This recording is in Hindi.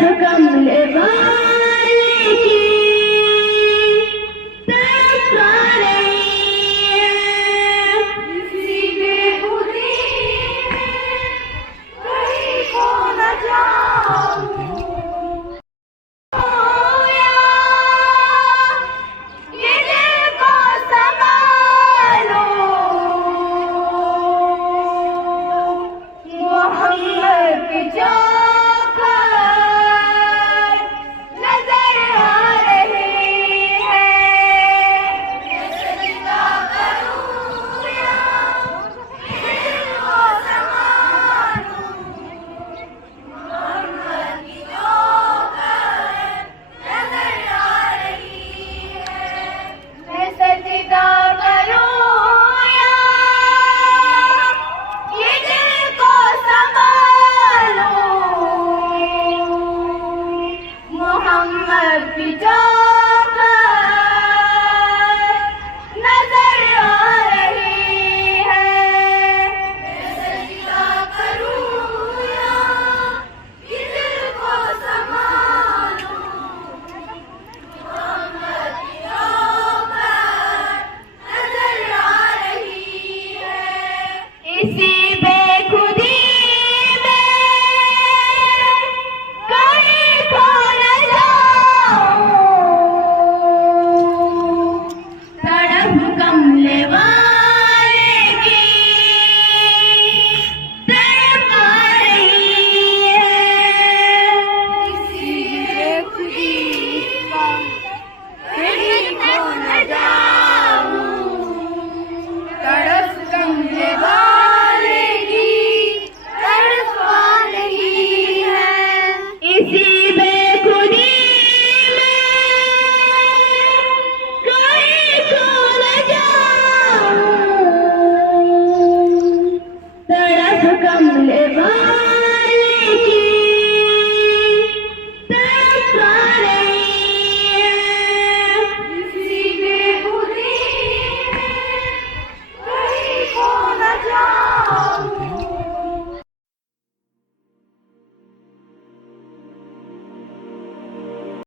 कमले वाले की तरफ आ रही है। किसी बेखुदी में कहीं खो न जाऊं। ये दिल को संभालो, मोहम्मद की चौखट नजर आ रही है। सजदा करूं या दिल को संभालूं, मोहम्मद की चौखट नजर आ रही है। मैं सजदा करूं या ये दिल को संभालूं, मोहम्मद की